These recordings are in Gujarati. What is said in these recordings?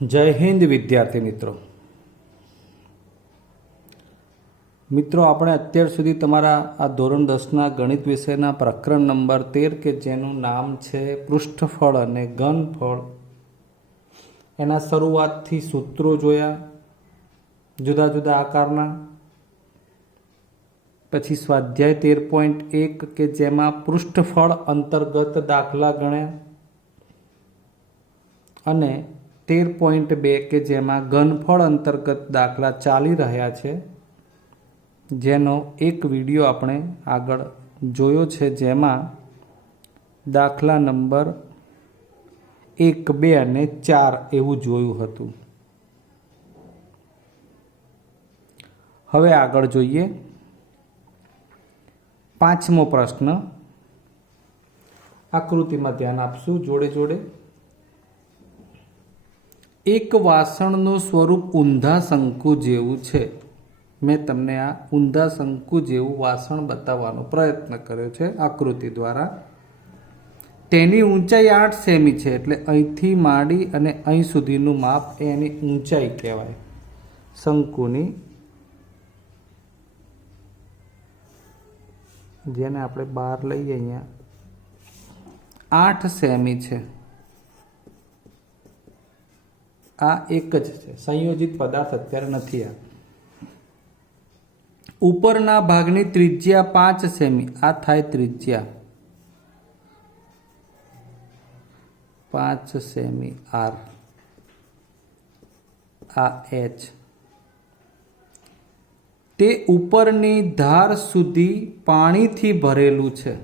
જય હિન્દ વિદ્યાર્થી મિત્રો આપણે અત્યાર સુધી તમારા આ ધોરણ 10ના ગણિત વિષયના પ્રકરણ નંબર 13 કે જેનું નામ છે પૃષ્ઠફળ અને ઘનફળ એના શરૂઆતથી સૂત્રો જોયા, જુદા જુદા આકારના, પછી સ્વાધ્યાય 13.1 કે જેમાં પૃષ્ઠફળ અંતર્ગત દાખલા ગણ્યા અને 13.2 કે જેમાં ઘનફળ અંતર્ગત દાખલા ચાલી રહ્યા છે, જેનો એક વિડીયો આપણે આગળ જોયો છે, જેમાં દાખલા નંબર 1, 2 અને 4 એવું જોયું હતું. હવે આગળ જોઈએ 5મો પ્રશ્ન. આકૃતિમાં ધ્યાન આપશું જોડે જોડે. એક વાસણનું સ્વરૂપ ઊંધા શંકુ જેવું છે. મેં તમને આ ઊંધા શંકુ જેવું વાસણ બતાવવાનો પ્રયત્ન કર્યો છે આકૃતિ દ્વારા. તેની ઊંચાઈ 8 સેમી છે, એટલે અહીંથી માંડી અને અહીં સુધીનું માપ એની ઊંચાઈ કહેવાય. શંકુની, જેને આપણે બહાર લઈએ અહીંયા 8 સેમી છે. આ એક જ છે, સંયોજિત પદાર્થ અત્યારે નથી. આ ઉપરના ભાગની ત્રિજ્યા 5 સેમી, આ થાય ત્રિજ્યા 5 સેમી આર, આ એચ. તે ઉપરની ધાર સુધી પાણીથી ભરેલું છે.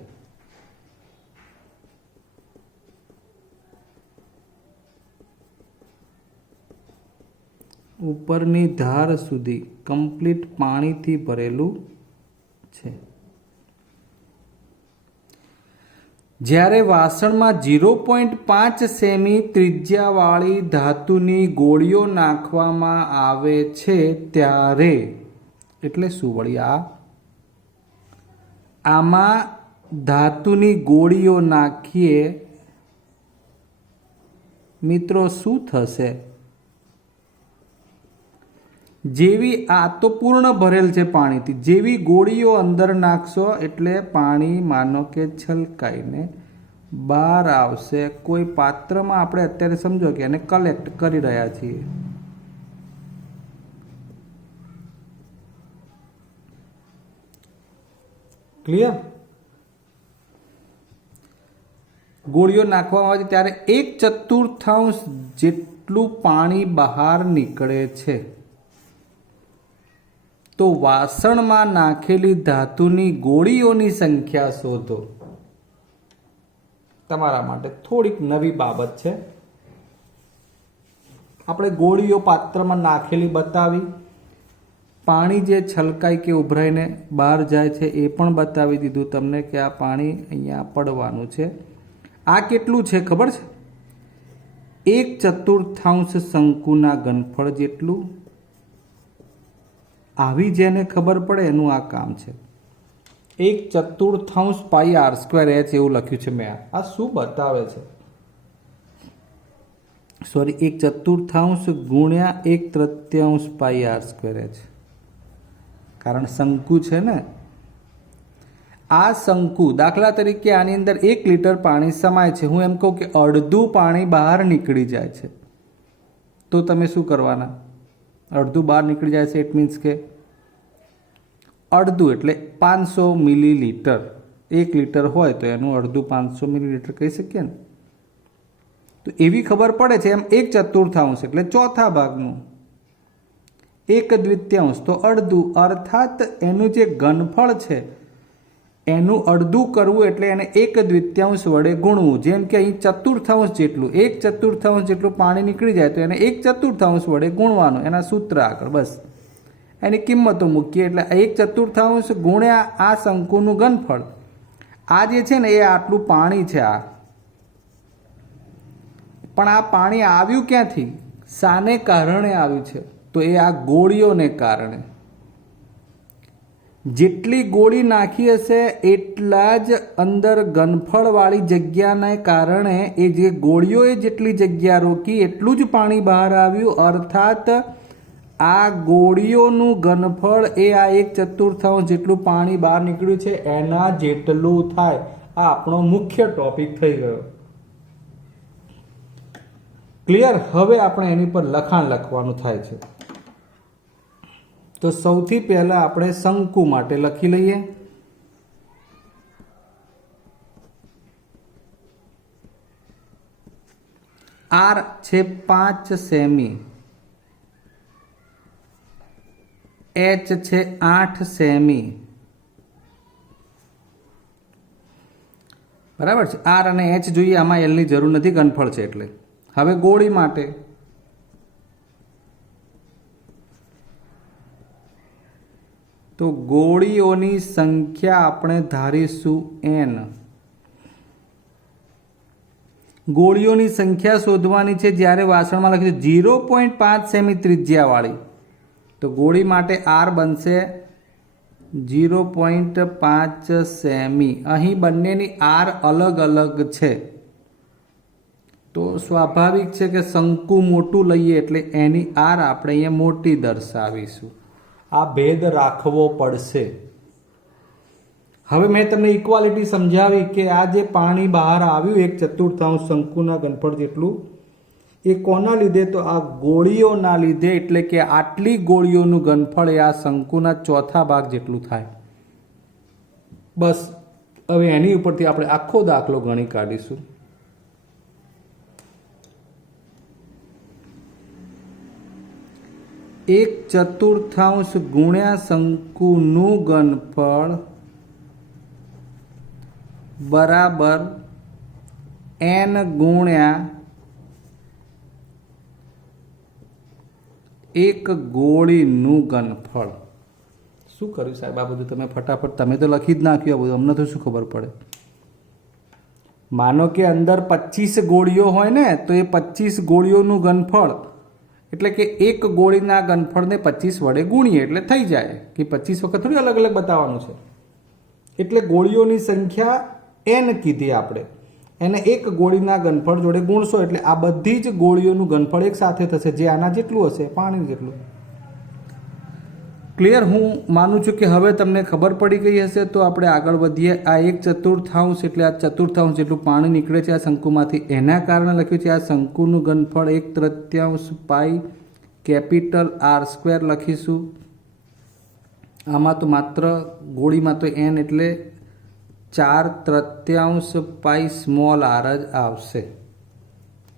ઉપરની ધાર સુધી કમ્પ્લીટ પાણીથી ભરેલું છે. જ્યારે વાસણમાં 0.5 સેમી ત્રિજ્યાવાળી ધાતુની ગોળીઓ નાખવામાં આવે છે ત્યારે, એટલે શું વળી, આમાં ધાતુની ગોળીઓ નાખીએ મિત્રો શું થશે? જેવી આ તો પૂર્ણ ભરેલ છે પાણીથી, જેવી ગોળીઓ અંદર નાખશો એટલે પાણી માનો કે છલકાઈને બહાર આવશે. કોઈ પાત્રમાં આપણે અત્યારે સમજો કે એને કલેક્ટ કરી રહ્યા છીએ. ક્લિયર? ગોળીઓ નાખવામાં આવે છે ત્યારે 1/4 જેટલું પાણી બહાર નીકળે છે. તો વાસણમાં નાખેલી ધાતુની ગોળીઓની સંખ્યા શોધો. તમારા માટે થોડીક નવી બાબત છે. આપણે ગોળીઓ પાત્રમાં નાખેલી બતાવી, પાણી જે છલકાઈ કે ઉભરાઈને બહાર જાય છે એ પણ બતાવી દીધું તમને કે આ પાણી અહીંયા પડવાનું છે. આ કેટલું છે ખબર છે? 1/4 શંકુના ઘનફળ જેટલું. આવી જેને ખબર પડે એનું આ કામ છે. 1/4 પાઈ r²h એવું લખ્યું છે મેં. આ શું બતાવે છે? સોરી, 1/4 ગુણ્યા 1/3 પાઈ r²h. કારણ શંકુ છે ને. આ શંકુ, દાખલા તરીકે આની અંદર 1 લીટર પાણી સમાય છે. હું એમ કહું કે અડધું પાણી બહાર નીકળી જાય છે, તો તમે શું કરવાના? અડધું બહાર નીકળી જાય છે, ઇટ મીન્સ કે અડધું એટલે 500 મિલીલીટર. 1 લીટર હોય તો એનું અડધું 500 મિલીલીટર કહી શકીએ ને. તો એવી ખબર પડે છે. એમ 1/4 એટલે ચોથા ભાગનું, 1/2 તો અડધું. અર્થાત એનું જે ઘનફળ છે એનું અડધું કરવું એટલે એને 1/2 વડે ગુણવું. જેમ કે અહીં 1/4 જેટલું, 1/4 જેટલું પાણી નીકળી જાય તો એને 1/4 વડે ગુણવાનું. એના સૂત્ર આગળ બસ એની કિંમતો મૂકીએ એટલે 1/4 ગુણ્યા આ શંકુનું ઘનફળ. આ જે છે ને એ આટલું પાણી છે. આ પણ આ પાણી આવ્યું ક્યાંથી? શાને કારણે આવ્યું છે? તો એ આ ગોળીઓને કારણે. જેટલી ગોળી નાખી હશે એટલા જ અંદર ઘનફળવાળી જગ્યાને કારણે એ જે ગોળીઓએ જેટલી જગ્યા રોકી એટલું જ પાણી બહાર આવ્યું, અર્થાત આ ગોળીઓનું ઘનફળ એ આ 1/4 જેટલું પાણી બહાર નીકળ્યું છે એના જેટલું થાય. આ આપણો મુખ્ય ટોપિક થઈ ગયો. ક્લિયર? હવે આપણે એની પર લખાણ લખવાનું થાય છે. તો સૌથી પહેલા આપણે શંકુ માટે લખી લઈએ. આર છે 5 સેમી, એચ છે 8 સેમી, બરાબર છે. આર અને એચ જોઈએ, આમાં એલની જરૂર નથી, ઘનફળ છે એટલે. હવે ગોળી માટે તો ગોળીઓની સંખ્યા આપણે ધારીશું n. ગોળીઓની સંખ્યા શોધવાની છે જ્યારે વાસણમાં લખીશું 0.5 સેમી ત્રિજ્યાવાળી, તો ગોળી માટે r બનશે 0.5 સેમી. અહીં બંનેની r અલગ અલગ છે, તો સ્વાભાવિક છે કે શંકુ મોટું લઈએ એટલે એની r આપણે અહીંયા મોટી દર્શાવીશું. આ ભેદ રાખવો પડશે. હવે મેં તમને ઇક્વાલિટી સમજાવી કે આ જે પાણી બહાર આવ્યું 1/4 શંકુના ઘનફળ જેટલું, એ કોના લીધે? તો આ ગોળીઓના લીધે. એટલે કે આટલી ગોળીઓનું ઘનફળ એ આ શંકુના 1/4 ભાગ જેટલું થાય. બસ હવે એની ઉપરથી આપણે આખો દાખલો ગણી કાઢીશું. એક ચતુર્થાંશ ગુણ્યા શંકુનું ઘનફળ બરાબર n ગુણ્યા એક ગોળીનું ઘનફળ. શું કર્યું સાહેબ આ બધું? તમે ફટાફટ તમે તો લખી જ નાખ્યું આ બધું, અમને તો શું ખબર પડે? માનો કે અંદર 25 ગોળીઓ હોય ને, તો એ 25 ગોળીઓનું ઘનફળ એટલે કે એક ગોળીના ઘનફળને 25 વડે ગુણીએ એટલે થઈ જાય કે 25 વખત થોડી અલગ અલગ બતાવવાનું છે. એટલે ગોળીઓની સંખ્યા n કીધી આપણે, એને એક ગોળીના ઘનફળ જોડે ગુણશો એટલે આ બધી જ ગોળીઓનું ઘનફળ એક સાથે થશે, જે આના જેટલું હશે, પાણી જેટલું. ક્લિયર? હું માનું છું કે હવે તમને ખબર પડી ગઈ હશે. તો આપણે આગળ વધીએ. આ 1/4 એટલે આ 1/4 જેટલું પાણી નીકળે છે આ શંકુમાંથી, એના કારણે લખ્યું છે આ શંકુનું ઘનફળ 1/3 પાઈ કેપિટલ r² લખીશું. આમાં તો માત્ર ગોળીમાં તો n એટલે 4/3 પાઈ સ્મોલ r જ આવશે.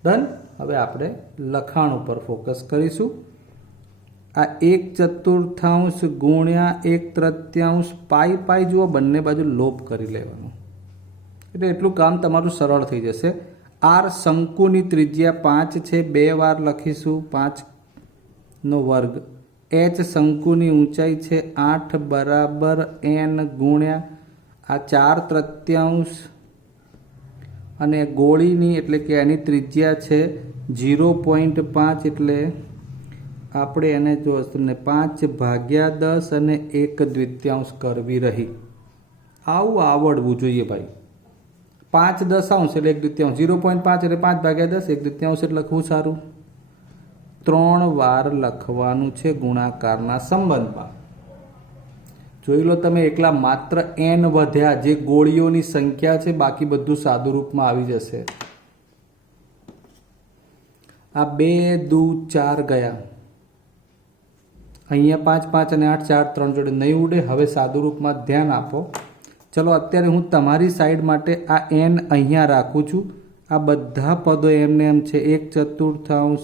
ડન? હવે આપણે લખાણ ઉપર ફોકસ કરીશું. આ 1/4 ગુણ્યા 1/3 પાઈ પાઈ જુઓ, બંને બાજુ લોપ કરી લેવાનું એટલે એટલું કામ તમારું સરળ થઈ જશે. આર શંકુની ત્રિજ્યા 5 છે, 2 વાર લખીશું, 5 નો વર્ગ. એચ શંકુની ઊંચાઈ છે 8 બરાબર n ગુણ્યા આ 4/3 અને ગોળીની એટલે કે એની ત્રિજ્યા છે 0.5 એટલે આપણે એને જો તમને 5/10 અને 1/2 કરવી રહી. આવું આવડવું જોઈએ ભાઈ. 5 દશાંશ એટલે 1/2, 0.5 એટલે 5/10, 1/2 એટલે લખવું સારું. 3 વાર લખવાનું છે ગુણાકારના સંબંધમાં. જોઈ લો તમે એકલા માત્ર n વધ્યા, જે ગોળીઓની સંખ્યા છે, બાકી બધું સાદું રૂપમાં આવી જશે. આ 2 દુ 4 ગયા, અહીંયા 5 5 અને 8 4 3 જોડે નહીં ઉડે. હવે સાદું રૂપમાં ધ્યાન આપો. ચલો અત્યારે હું તમારી સાઈડ માટે આ n અહીંયા રાખું છું. આ બધા પદો એમને એમ છે. 1/4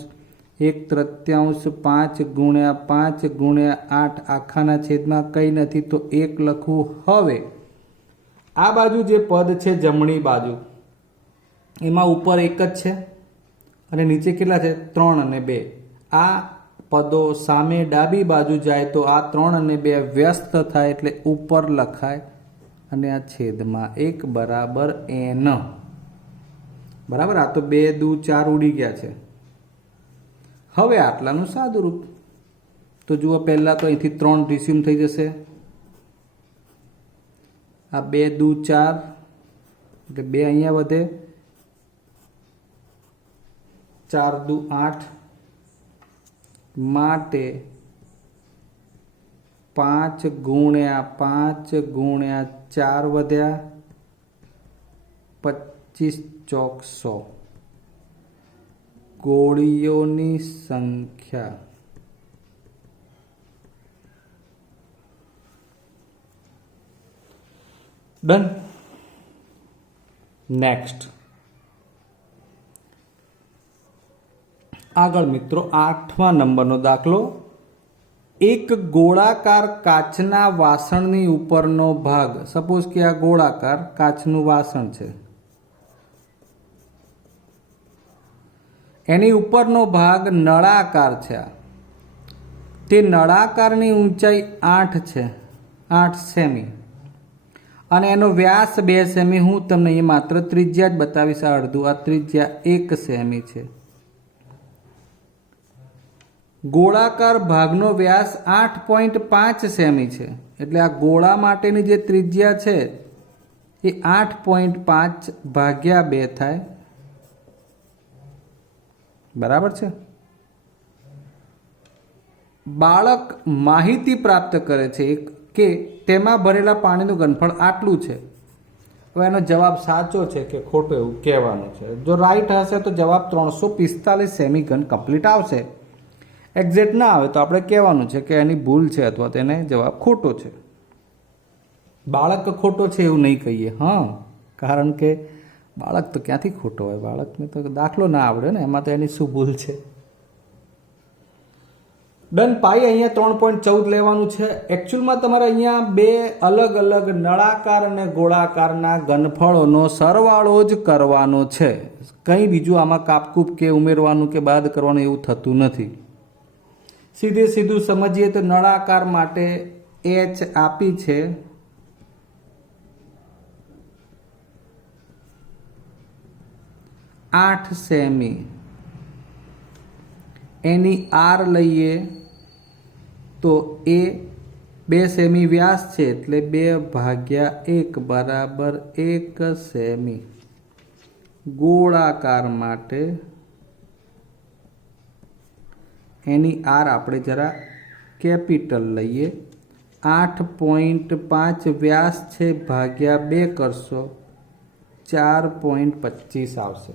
1/3 5 ગુણ્યા 5 ગુણ્યા 8 આખાના છેદમાં કંઈ નથી તો 1 લખવું. હવે આ બાજુ જે પદ છે જમણી બાજુ, એમાં ઉપર 1 જ છે અને નીચે કેટલા છે? 3 અને 2. આ પદો સામે ડાબી બાજુ જાય તો આ 3 અને 2 વ્યસ્ત થાય એટલે ઉપર લખાય અને આ છેદમાં 1 બરાબર n. બરાબર? આ તો 2 દુ 4 ઉડી ગયા છે. હવે આટલાનું સાદું રૂપ તો જુઓ, પહેલાં તો અહીંથી 3 રિસ્યુમ થઈ જશે, આ 2 દુ 4 એટલે 2 અહીંયા વધે, 4 દુ 8 માટે 5 ગુણ્યા 5 ગુણ્યા 4 વધ્યા 25 ચોક 100 ગોળીઓની સંખ્યા ડન. નેક્સ્ટ આગળ મિત્રો 8મા નંબરનો દાખલો. એક ગોળાકાર કાચના વાસણની ઉપરનો ભાગ, સપોઝ કે આ ગોળાકાર કાચનું વાસણ છે, એની ઉપરનો ભાગ નળાકાર છે. તે નળાકારની ઊંચાઈ 8 છે, 8 સેમી, અને એનો વ્યાસ 2 સેમી. હું તમને એ માત્ર ત્રિજ્યા જ બતાવીશ, આ અડધું, આ ત્રિજ્યા 1 સેમી છે. ગોળાકાર ભાગનો વ્યાસ 8.5 સેમી છે, એટલે આ ગોળા માટેની જે ત્રિજ્યા છે એ 8.5 ભાગ્યા 2 થાય, બરાબર છે. બાળક માહિતી પ્રાપ્ત કરે છે કે તેમાં ભરેલા પાણીનું ઘનફળ આટલું છે. હવે એનો જવાબ સાચો છે કે ખોટો એવું કહેવાનું છે. જો રાઈટ હશે તો જવાબ 345 સેમી ઘન કમ્પ્લીટ આવશે. એક્ઝેક્ટ ના આવે તો આપણે કહેવાનું છે કે એની ભૂલ છે અથવા તેને જવાબ ખોટો છે. બાળક ખોટો છે એવું નહીં કહીએ, હા, કારણ કે બાળક તો ક્યાંથી ખોટો હોય, બાળકને તો દાખલો ના આવડે ને, એમાં તો એની શું ભૂલ છે. ડન. પાઈ અહીંયા 3.14 લેવાનું છે. એકચ્યુઅલમાં તમારે અહીંયા 2 અલગ અલગ નળાકાર અને ગોળાકારના ઘનફળોનો સરવાળો જ કરવાનો છે. કંઈ બીજું આમાં કાપકૂપ કે ઉમેરવાનું કે બાદ કરવાનું એવું થતું નથી. સીધે સીધું સમજીએ તો નળાકાર માટે h આપી છે 8 સેમી, એની r લઈએ તો એ 2 સેમી વ્યાસ છે, એટલે 2/1 બરાબર 1 સેમી. ગોળાકાર માટે એની r આપણે જરા કેપિટલ લઈએ, 8.5 વ્યાસ છે, ભાગ્યા 2 કરશો 4.25 આવશે.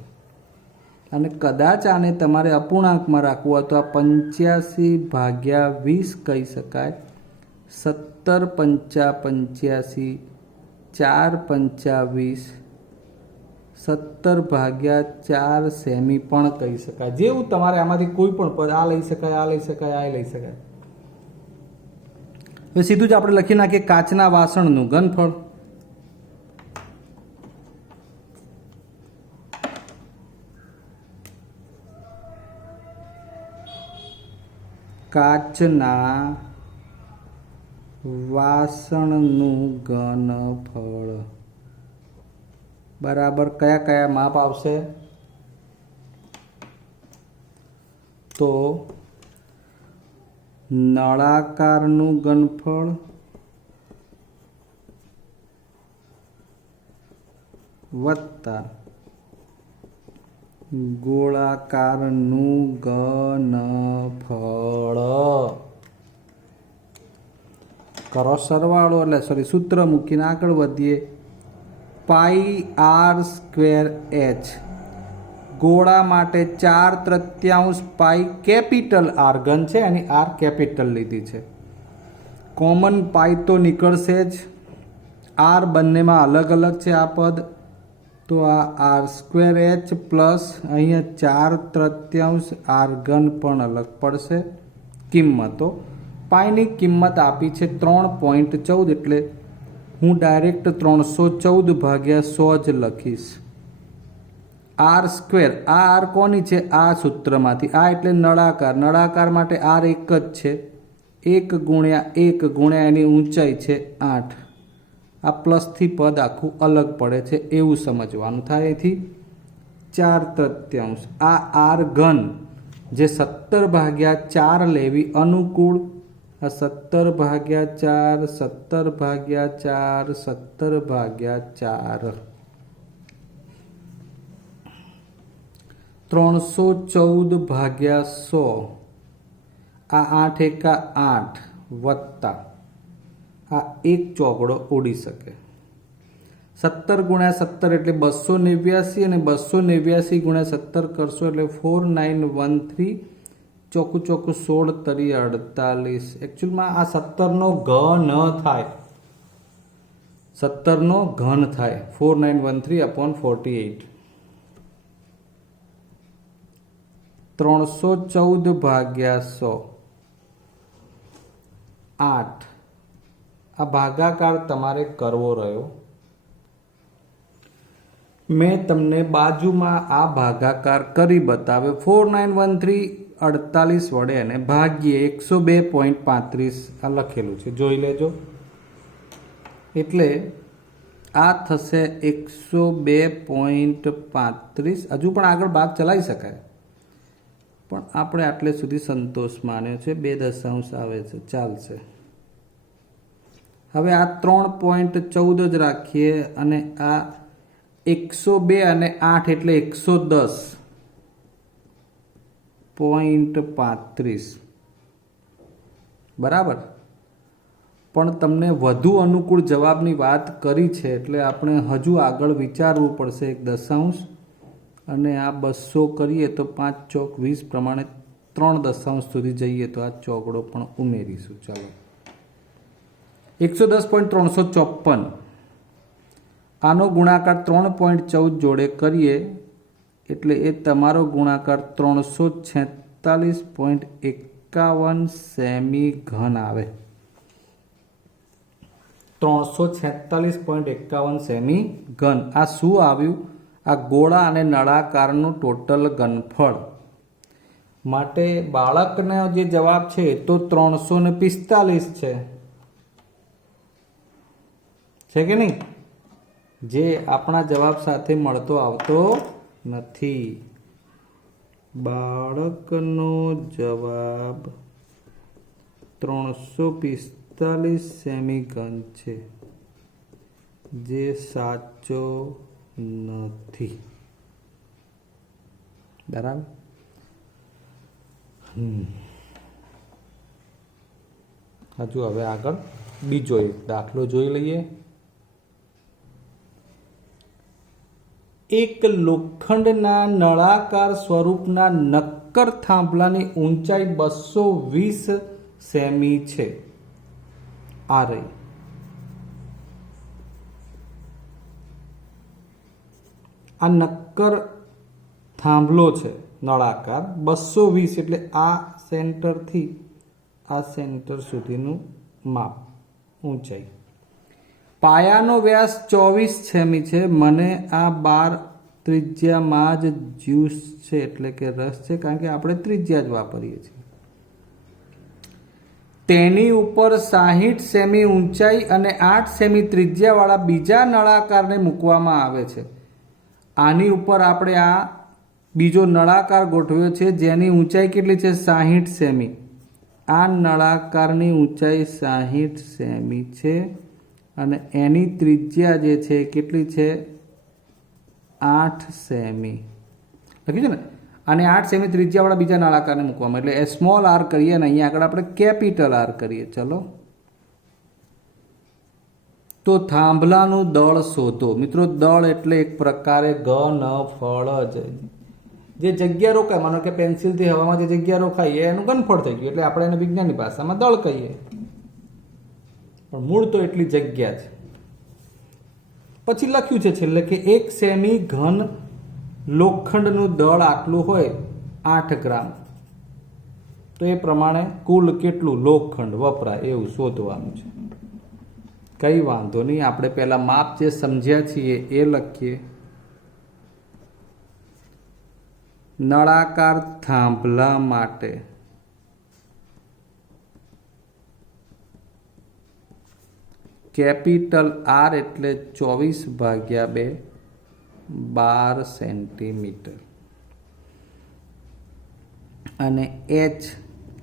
અને કદાચ આને તમારે અપૂર્ણાંકમાં રાખવું હોય તો આ 85/20 કહી શકાય. 17×5 = 85, 4×5 = 20, 17/4 સેમી પણ કહી શકાય. જેવું તમારે આમાંથી કોઈ પણ પદ, આ લઈ શકાય, આ લઈ શકાય, આ લઈ શકાય. હવે સીધું જ આપણે લખી નાખીએ કાચના વાસણનું ઘનફળ. કાચના વાસણનું ઘનફળ બરાબર કયા કયા માપ આવશે? તો નળાકારનું ઘનફળ વત્તા ગોળાકારનું ઘનફળ. કરો સરવાળો, એટલે સોરી સૂત્ર મૂકીને આગળ વધીએ. πr²h ગોળા માટે 4/3 પાઈ કેપિટલ આર ઘન છે, એની આર કેપિટલ લીધી છે. કોમન પાઈ તો નીકળશે જ, આર બંનેમાં અલગ અલગ છે આ પદ, તો આ r²h પ્લસ અહીંયા 4/3 આર ઘન પણ અલગ પડશે. કિંમતો પાઈની કિંમત આપી છે 3.14, એટલે હું ડાયરેક્ટ 314/100 જ લખીશ. r², આ આર કોની છે? આ સૂત્રમાંથી. આ એટલે નળાકાર, નળાકાર માટે આર એક જ છે, 1 ગુણ્યા એની ઊંચાઈ છે 8. આ પ્લસથી પદ આખું અલગ પડે છે એવું સમજવાનું થાય. એથી 4/3 આ આર ઘન જે 17/4 લેવી અનુકૂળ, આ 17 ભાગ્યા 4, 17 ભાગ્યા 4, 17 ભાગ્યા 4, 314 ભાગ્યા 100, આ 8 એકા 8 વત્તા આ એક ચોકડો ઉડી શકે. 17 ગુણ્યા 17 એટલે 289 અને 289 ગુણ્યા 17 કરશો એટલે 4913, ચોખ્ખું ચોખ્ખું 16 તરી 48. એકચ્યુઅલમાં આ 17નો ઘન થાય, 17નો ઘન થાય 4913/48. 314 ભાગ્યા 100, 8. આ ભાગાકાર તમારે કરવો રહ્યો. મેં તમને બાજુમાં આ ભાગાકાર કરી બતાવ્યો. 4913 48 વડે અને ભાગ્યે 102.35 આ લખેલું છે, જોઈ લેજો. એટલે આ થશે 102.35. હજુ પણ આગળ ભાગ ચલાવી શકાય, પણ આપણે આટલે સુધી સંતોષ માન્યો છે. 2 દશાંશ આવે છે, ચાલશે. હવે આ 3.14 જ રાખીએ અને આ 102 અને 8 એટલે 110.35 બરાબર. પણ તમને વધુ અનુકૂળ જવાબની વાત કરી છે એટલે આપણે હજુ આગળ વિચારવું પડશે. 1 દશાંશ અને આ 200 કરીએ તો 5 ચોક 20 પ્રમાણે 3 દશાંશ સુધી જઈએ તો આ ચોકડો પણ ઉમેરીશું. ચાલો, 110.354. આનો ગુણાકાર 3.14 જોડે કરીએ એટલે એ તમારો ગુણાકાર 346.51 સેમી ઘન આવે. 346.51 સેમી ઘન. આ શું આવ્યું? આ ગોળા અને નળાકારનું ટોટલ ઘનફળ. માટે બાળકનો જે જવાબ છે એ તો 345 છે કે નહીં? જે આપણા જવાબ સાથે મળતો આવતો નથી. બાળકનો જવાબ 345 સેમી ઘન છે, જે સાચો નથી. બરાબર. હજુ હવે આગળ બીજો એક દાખલો જોઈ લઈએ. એક લોખંડના નળાકાર સ્વરૂપના નક્કર થાંભલાની ઊંચાઈ 220 સેમી છે. આ રહી. આ નક્કર થાંભલો છે નળાકાર, 220 એટલે આ સેન્ટરથી આ સેન્ટર સુધીનું માપ, ઊંચાઈ. પાયાનો વ્યાસ 24 સેમી છે. મને આ 12 ત્રિજ્યામાં જ જ્યુસ છે એટલે કે રસ છે, કારણ કે આપણે ત્રિજ્યા જ વાપરીએ છીએ. તેની ઉપર 60 સેમી ઊંચાઈ અને 8 સેમી ત્રિજ્યાવાળા બીજા નળાકારને મૂકવામાં આવે છે. આની ઉપર આપણે આ બીજો નળાકાર ગોઠવ્યો છે જેની ઊંચાઈ કેટલી છે? 60 સેમી. આ નળાકારની ઊંચાઈ 60 સેમી છે અને એની ત્રિજ્યા જે છે કેટલી છે? 8 સેમી. લખ્યું છે ને? અને 8 સેમી ત્રિજ્યાવાળા બીજા નળાકારને મૂકવામાં, એટલે સ્મોલ આર કરીએ અને અહીંયા આગળ આપણે કેપિટલ આર કરીએ. ચલો, તો થાંભલાનું દળ શોધો. મિત્રો, દળ એટલે એક પ્રકારે ઘનફળ જ. જે જગ્યા રોકાય, માનો કે પેન્સિલથી હવામાં જે જગ્યા રોકાય એનું ઘનફળ થઈ ગયું, એટલે આપણે એને વિજ્ઞાનની ભાષામાં દળ કહીએ. પણ મૂળ તો એટલી જગ્યા છે. પછી લખ્યું છે છેલ્લે કે 1 સેમી ઘન લોખંડનું દળ આટલું હોય 8 ગ્રામ, તો એ પ્રમાણે કુલ કેટલું લોખંડ વપરાય એવું શોધવાનું છે. કઈ વાંધો નહીં, આપણે પહેલા માપ જે સમજ્યા છીએ એ લખીએ. નળાકાર થાંભલા માટે કેપિટલ આર એટલે 24/2, 12 સેન્ટીમીટર. અને એચ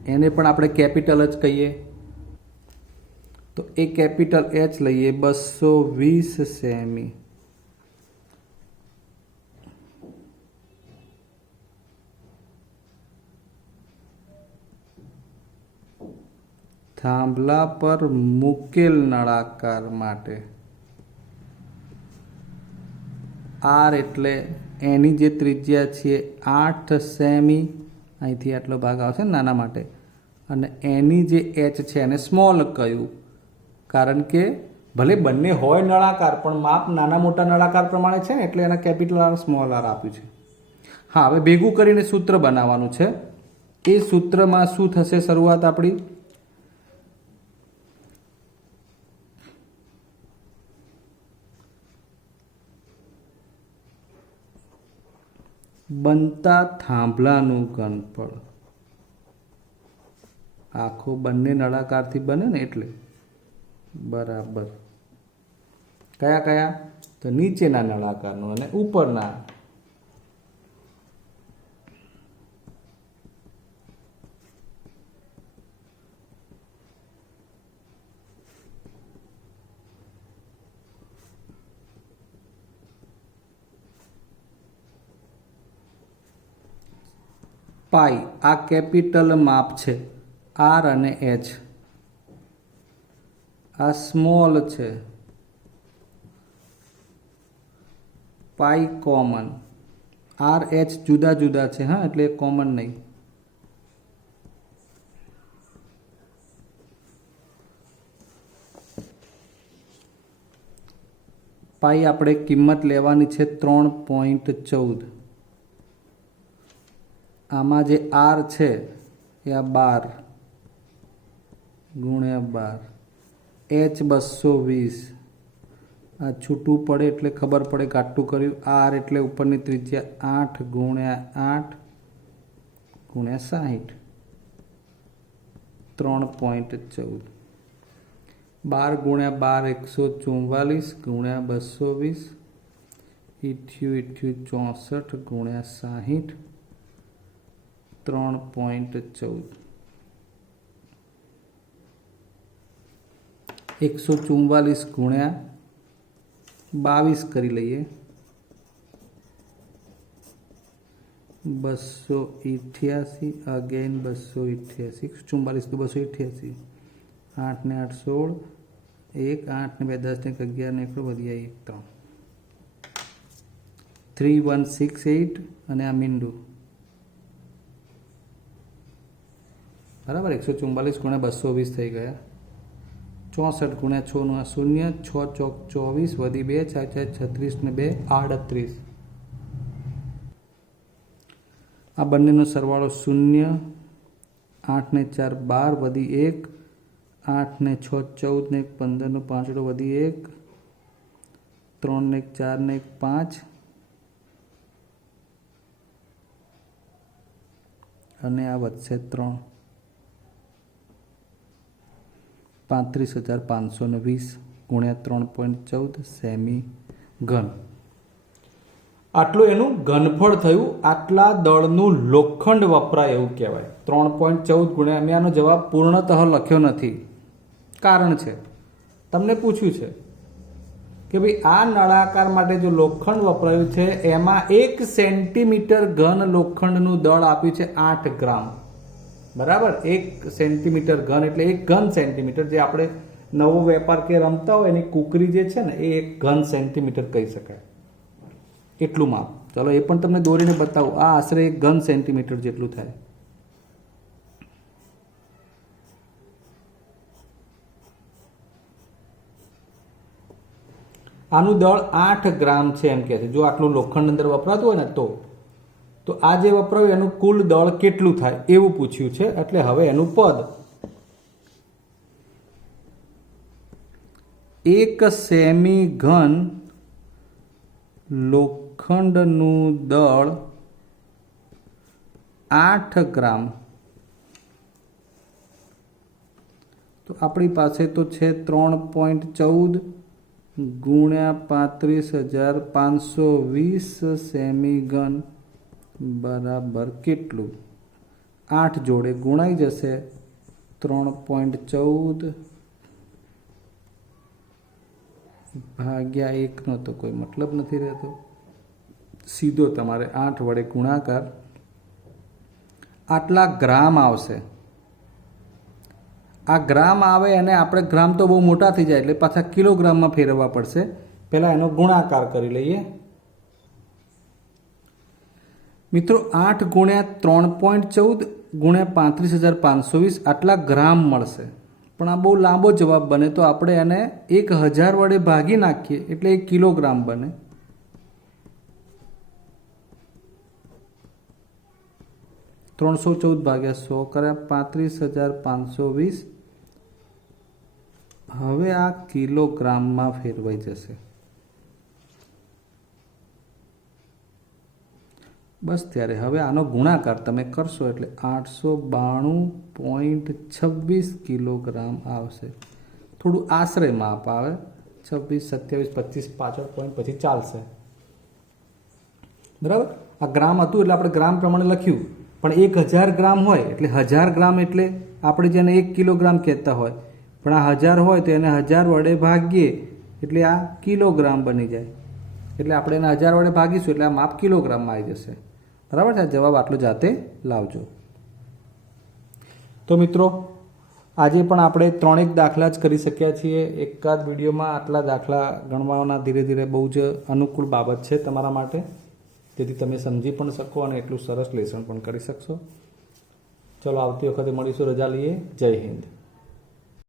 એને પણ આપણે કેપિટલ જ કહીએ, તો એ કેપિટલ એચ લઈએ 220 સેમી. થાંભલા પર મૂકેલ નળાકાર માટે આર એટલે એની જે ત્રિજ્યા છે 8 સેમી, અહીંથી આટલો ભાગ આવશે ને નાના માટે, અને એની જે એચ છે એને સ્મોલ કહ્યું, કારણ કે ભલે બંને હોય નળાકાર પણ માપ નાના મોટા નળાકાર પ્રમાણે છે ને, એટલે એના કેપિટલ આર સ્મોલ આર આપ્યું છે. હા, હવે ભેગું કરીને સૂત્ર બનાવવાનું છે. એ સૂત્રમાં શું થશે? શરૂઆત આપણી બનતા થાંભલાનું ઘનફળ, આખો બંને નળાકારથી બને ને એટલે બરાબર કયા કયા? તો નીચેના નળાકારનું અને ઉપરના. પાઈ આ કેપિટલ માપ છે, આર અને એચ આ સ્મોલ છે. પાઈ કોમન, આર એચ જુદા જુદા છે, હા, એટલે કોમન નહીં. પાઈ આપણે કિંમત લેવાની છે 3.14. આમાં જે આર છે એ આ 12 ગુણ્યા 12, એચ 220, આ છૂટું પડે એટલે ખબર પડે કાટું કર્યું. આર એટલે ઉપરની ત્રિજ્યા 8 ગુણ્યા 8 ગુણ્યા 60, 3.14. 12 ગુણ્યા 12 144 ગુણ્યા 220, 64 ગુણ્યા 60, 3.14. 144 ગુણ્યા 22 કરી લઈએ, 288, અગેન 288, 144 તો 288, 8 ને 8 16, 1 8 ને 2 10 ને 11 ને 1 વધી 1 3, 3168 અને આ મીંડું બરાબર. 144 ગુણ્યા 220 થઈ ગયા, 64 ગુણ્યા 6 નું આ 0, 6 ચોક 24 વધી 2, 4 36 ને 2 38. આ બંનેનો સરવાળો 0, 8 ને 4 12 વધી 1, 8 ને 6 14 ને 1 15 નો 5 વધી 1, 3 ને 4 ને 5 અને આ વધશે 3, 35,520 ગુણ્યા 3.14 સેમી ઘન. આટલું એનું ઘનફળ થયું. આટલા દળનું લોખંડ વપરાય એવું કહેવાય. 3.14 ગુણ્યા, મેં આનો જવાબ પૂર્ણતઃ લખ્યો નથી, કારણ છે તમને પૂછ્યું છે કે ભાઈ આ નળાકાર માટે જો લોખંડ વપરાયું છે એમાં 1 સેન્ટીમીટર ઘન લોખંડનું દળ આપ્યું છે 8 ગ્રામ. બરાબર, 1 સેન્ટીમીટર ઘન એટલે 1 ઘન સેન્ટીમીટર. જે આપણે નવો વેપાર કે રમતા હોય એની કુકરી જે છે ને એ 1 ઘન સેન્ટીમીટર કહી શકાય, એટલું માપ. ચલો એ પણ તમને દોરીને બતાવું. આ આશરે 1 ઘન સેન્ટીમીટર જેટલું થાય. આનું દળ 8 ગ્રામ છે એમ કહે છે. જો આટલું લોખંડ અંદર વપરાતું હોય ને તો આ જે વપરાયું એનું કુલ દળ કેટલું થાય એવું પૂછ્યું છે. એટલે હવે એનું પદ 1 સેમી ઘન લોખંડનું દળ 8 ગ્રામ. તો આપણી પાસે તો છે 3.14 ગુણ્યા 35,520 સેમી ઘન બરાબર કેટલું? 8 જોડે ગુણાઈ જશે. 3.14 ભાગ્યા 1નો તો કોઈ મતલબ નથી રહેતો. સીધો તમારે 8 વડે ગુણાકાર. આટલા ગ્રામ આવશે. આ ગ્રામ આવે અને આપણે ગ્રામ તો બહુ મોટા થઈ જાય એટલે પાછા કિલોગ્રામમાં ફેરવવા પડશે. પહેલાં એનો ગુણાકાર કરી લઈએ. મિત્રો 8 ગુણ્યા 3.14 ગુણ્યા 35,520 આટલા ગ્રામ મળશે. પણ આ બહુ લાંબો જવાબ બને તો આપણે એને 1000 વડે ભાગી નાખીએ એટલે 1 કિલોગ્રામ બને. $314 ભાગ્યા 100 કર્યા 35,520. હવે આ કિલોગ્રામમાં ફેરવાઈ જશે. બસ ત્યારે હવે આનો ગુણાકાર તમે કરશો એટલે 892.26 કિલોગ્રામ આવશે. થોડું આશરે માપ આવે, 26, 27, 25 પાછળ પોઈન્ટ પછી ચાલશે. બરાબર. આ ગ્રામ હતું એટલે આપણે ગ્રામ પ્રમાણે લખ્યું, પણ 1000 ગ્રામ હોય એટલે 1000 ગ્રામ એટલે આપણે જેને 1 કિલોગ્રામ કહેતા હોય, પણ આ 1000 હોય તો એને 1000 વડે ભાગીએ એટલે આ કિલોગ્રામ બની જાય. એટલે આપણે એને 1000 વડે ભાગીશું એટલે આ માપ કિલોગ્રામમાં આવી જશે. બરાબર છે. જવાબ આટલો જાતે લાવજો. તો મિત્રો આજે પણ આપણે 3 દાખલા જ કરી શક્યા છીએ. એકાદ વિડીયોમાં આટલા દાખલા ગણવાના ધીરે ધીરે બહુ જ અનુકૂળ બાબત છે તમારા માટે, જેથી તમે સમજી પણ શકો અને એટલું સરસ લેસન પણ કરી શકશો. ચલો આવતી વખતે મળીશું. રજા લઈએ. જય હિન્દ.